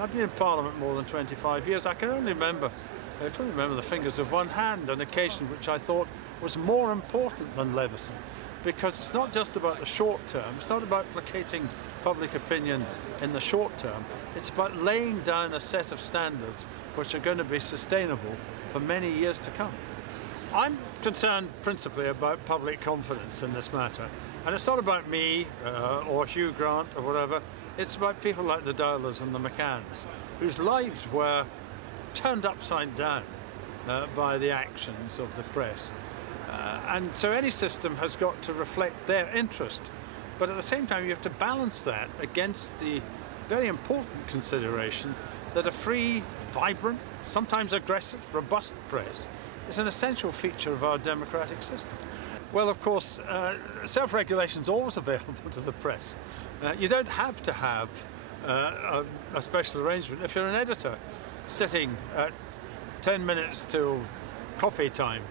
I've been in Parliament more than 25 years. I can only remember the fingers of one hand an occasion which I thought was more important than Leveson, because it's not just about the short term, it's not about placating public opinion in the short term, it's about laying down a set of standards which are going to be sustainable for many years to come. I'm concerned principally about public confidence in this matter, and it's not about me or Hugh Grant or whatever. It's about people like the Dowlers and the McCanns, whose lives were turned upside down by the actions of the press. And so any system has got to reflect their interest. But at the same time, you have to balance that against the very important consideration that a free, vibrant, sometimes aggressive, robust press is an essential feature of our democratic system. Well, of course, self-regulation is always available to the press. You don't have to have a special arrangement. If you're an editor sitting at 10 minutes till copy time,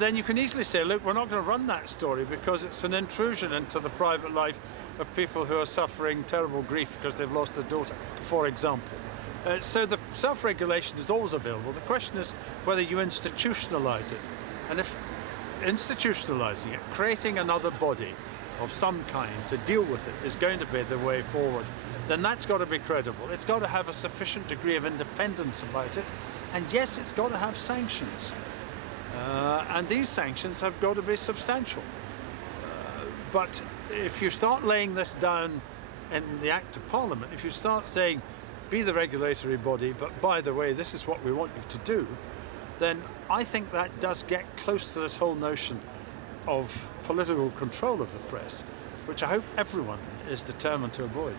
then you can easily say, look, we're not going to run that story because it's an intrusion into the private life of people who are suffering terrible grief because they've lost their daughter, for example. So the self-regulation is always available. The question is whether you institutionalize it. And if institutionalizing it, creating another body of some kind to deal with it is going to be the way forward, then that's got to be credible. It's got to have a sufficient degree of independence about it. And yes, it's got to have sanctions. And these sanctions have got to be substantial. But if you start laying this down in the Act of Parliament, if you start saying, be the regulatory body, but by the way, this is what we want you to do, then I think that does get close to this whole notion of political control of the press, which I hope everyone is determined to avoid.